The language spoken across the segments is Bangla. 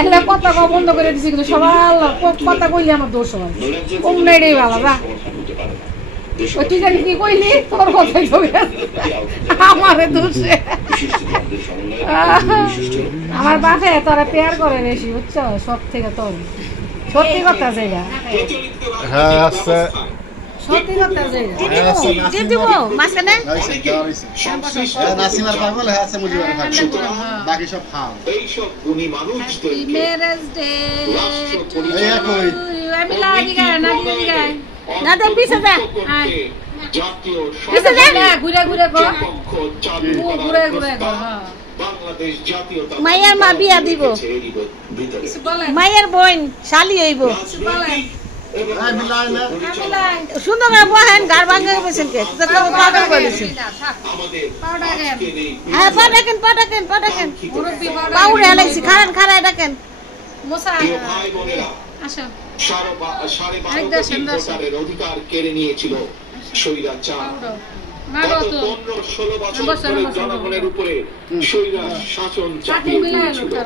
এলা কথা কও বন্ধ করে দিছি কিন্তু সবার কথা কইলে আমার দোষ হয় কম নাই রে বাবা যা ওই তুই জানি কি কইলি তোর কথাই কই আমারে দোষে আমার বাপে তোরা পেয়ার করে বেশি বুঝছো সব থেকে তোর সত্যি কথা যেটা হ্যাঁ আচ্ছা সত্যি কথা যেটা টিপ দিব মাছখানে নাসিমার পাগল হ্যাঁ আছে মুজিবার পাগল বাকি সব খাও এই সব গুণী মানুষদের ম্যারেজ ডে এই কই আমি লাগি গায় না দিদি গায় না দেন পিছে যা জাতীয় পিছে যা ঘুরে ঘুরে কর পক্ষ চালু ঘুরে ঘুরে কর হ্যাঁ বাংলাদেশ জাতীয়তা মাইয়ার মা বিয়া দিব কিছু বলেন মাইয়ার বোন শালি হইব কিছু বলেন এই মিলাই না আমি লাই সুন্দর করে বহেন গার ভাঙা গেছেন কে তো পাগল করে দিছেন আমাদের পাউডার গেম হ্যাঁ পাটাকেন মুরব্বি পাউডার পাউডার আলাইছি খারান ডাকেন মোসা প্রিয় ভাই বোনেরা আসো সাড়ে 12 ভোটারের অধিকার কেড়ে নিয়েছিল স্বৈরাচার মারো গত তো 15-16 বছর ধরে জনগণের উপরে স্বৈরাচার শাসন চাকরি চাপিয়ে মিলাই দিয়েছিল লো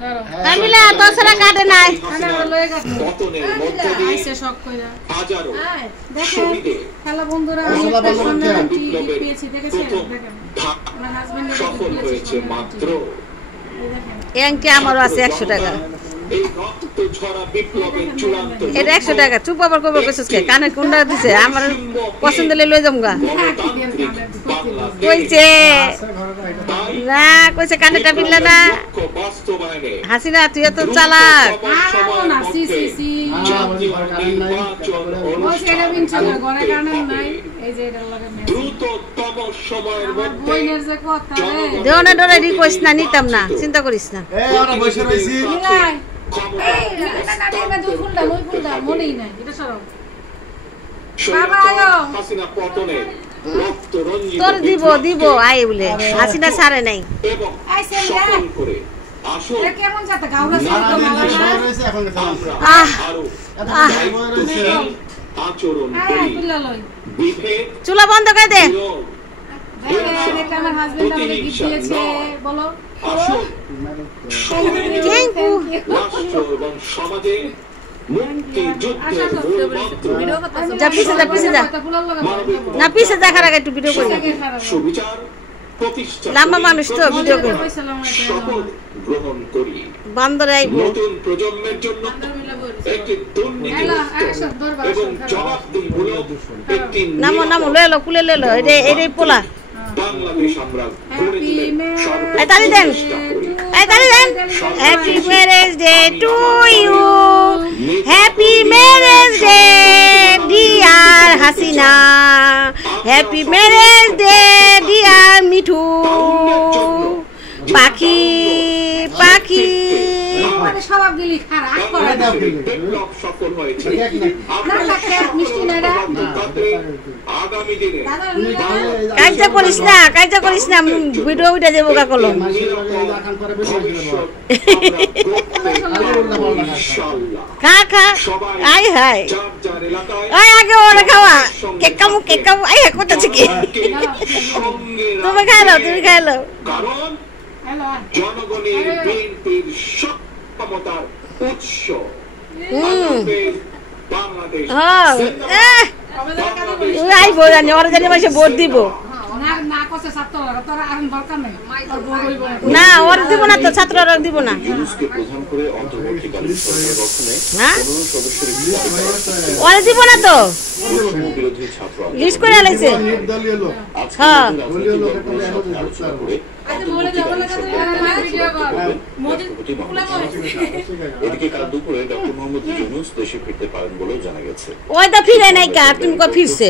ধরো কামিলা দশরা কাটে নাই আনা লয়ে গেল পতনের মধ্যে দিয়ে আইসে শক কইরা হাজারো দেখেন শহীদের খেলা বন্ধুরা আমি একটা সুন্দর টিভি পেয়েছি দেখেছেন দেখেন ধাক্কা আমার হাজবেন্ডের সফল হয়েছে মাত্র এংটি আমারও আছে 100 টাকা এই রক্ত ঝরা বিপ্লবের চূড়ান্ত এটা 100 টাকা চুপ আবার কইব কইছস কে কানে কুন্ডা দিছে আমার পছন্দ লই যামগা গণতান্ত্রিক বাংলাদেশ কইছে না কইছে কানেটা বিললা না লক্ষ্য বাস্তবায়নে হাসিনা তুই তো চালাক না সি সি সি জাতীয় নির্বাচন ওই সেটা বিনছিল অনুষ্ঠান ঘরে কানেন নাই এই যে এটা লাগে মেসেজ দ্রুততম সময়ের মধ্যে বইনের যে কথা রে দেওনা ডরে রিকোয়েস্ট না নিতাম না চিন্তা করিস না এই আমরা বসে রইছি মিলাই ক্ষমতা এই না না দুই ফুলটা মনেই নাই এটা সরব স্বৈরাচার বাবা, আয়ো। হাসিনা পতনে রক্ত রঞ্জিত তোর দিব আই বলে হাসিনা ছাড়ে নাই এবং আইসে সফল করে আসুন এটা কেমন যাতে গাউলা না সাইতো না মালা না রয়েছে এখন গেছে আমরা আহ, আরো এত আহ। দায়িত্বশীল আচরণ হ্যাঁ করি তুললা লই বিভেদ চুলা বন্ধ করে দে বিরোধ দেখেন এটা আমার হাজবেন্ড আমাকে গিফট দিয়েছে বলো আসুন থ্যাংক ইউ রাষ্ট্র এবং সমাজে মুক্তি যুদ্ধের মূল মন্ত্র যা পিছে যা না পিছে দেখার আগে একটু ভিডিও করি সুবিচার প্রতিষ্ঠা লম্বা মানুষ তো ভিডিও করি শপথ গ্রহণ করি বান্দর আইব নতুন প্রজন্মের জন্য একটি দুর্নীতিমুক্ত এবং জবাবদিহিমূলক একটি নামো লইলো কুলে লইলো এটাই পোলা বাংলাদেশ আমরা গড়ে তুলে এই তালি দেন happy marriage day to you happy marriage day dear Hasina happy marriage day dear Mithu পাখি মানে স্বভাব দিলি খারাপ করে দাও বিপ্লব সফল হয়েছে না থাকে মিষ্টি না রে আগামী দিনে কাজটা করিস না ভিডিও উঠে যাবো কা কলম খা আই হাই আই আগে ওরে খাওয়া কেক কামু আই কোথাছে কি তুমি খাই লও কারণ হ্যালো জনগণের বিএনপির সক্ষমতার উৎস বাংলাদেশ আই জানি ওরা জানি মাসে ভোট দিব না না কসে ছাত্র তোরা আর দরকার নাই না ওরা দিব না তো ছাত্ররা দিব না ইউনুসকে প্রধান করে অন্তর্বর্তীকালীন সরকার গঠনে হ্যাঁ 15 সদস্যের একটি ওরা দিব না তো বৈষম্য বিরোধী ছাত্র লিস্ট করে আলাইছে নির্দলীয় লোক হ্যাঁ রাজনৈতিক দলগুলোর সাথে আলোচনা করে এদিকে কাল দুপুরে ডক্টর মোহাম্মদ ইউনুস দেশে ফিরতে পারেন বলেও জানা গেছে ওই তো ফিরে নাই কা তুমি কো ফিরছে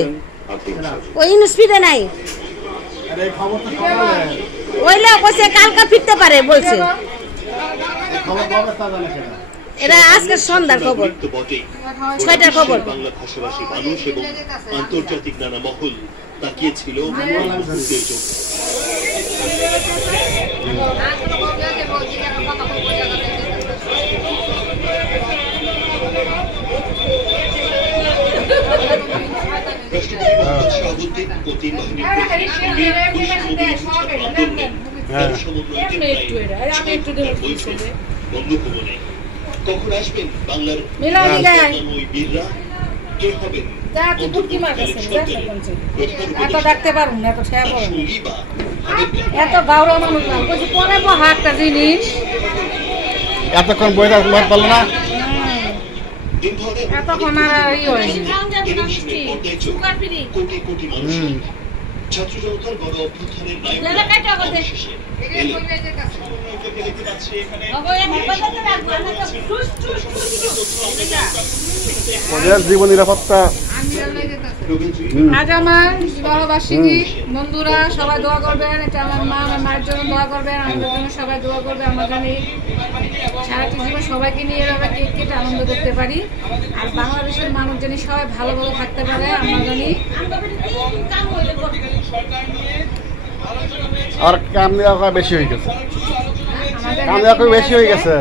ওই ইউনুস ফিরে নাই আরে এই খবর তো সকালে ওইলা কইছে কালকা ফিরতে পারে বলছে এই খবর কবে তা জানা সেটা এটা আজকে সন্ধ্যার খবর 6টার খবর বাংলা ভাষাভাষী মানুষ এবং আন্তর্জাতিক নানা মহল তাকিয়েছিল মুহূর্তের জন্য রাষ্ট্রপতি শাহাবুদ্দিন ও তিন বাহিনীর প্রধানের সঙ্গে বৈষম্য বিরোধী ছাত্র আন্দোলনের হ্যাঁ। সমন্বয়কের এমনি একটু এটা, এই আমি একটু প্রায় দেখে বৈঠক দিচ্ছি। বঙ্গভবনে। কখন আসবেন বাংলার মিলানি গায়। ওই বীররা? কে হবেন যা তুই পুটকি মার কাছে যা সরপঞ্চে। এত ডাকতে পারুন না, এত ঠেয়া পারুন না। সঙ্গী বা হবেন না? এত গাওরা মানুষ না, বলছি পরে বহা একটা জিনিস। এতক্ষণ বই থাকতে পারলো না। দিন ধরে এতক্ষণ আর ই হয়নি। টেলিভিশনের পর্দায় চোখে কোটি কোটি মানুষ ছাত্র জনতার গণ অভ্যুত্থানের নায়ক অবশেষে এলেন। সমন্বয়ককে দেখতে পাচ্ছি এখানে। ওদের জীবন নিরাপত্তা আজ আমার বিবাহবার্ষিকী, বন্ধুরা সবাই দোয়া করবেন। এটা আমার মা, আমার মায়ের জন্য দোয়া করবেন, আমাদের জন্য সবাই দোয়া করবে। আমরা জানি সারাটি জীবন সবাইকে নিয়ে এভাবে কেক কেটে আনন্দ করতে পারি। আর বাংলাদেশের মানুষ জানি সবাই ভালো ভালো থাকতে পারে। আমরা জানি আর কাম দেওয়া বেশি হয়ে গেছে, আমাদের কাম দেওয়া বেশি হয়ে গেছে।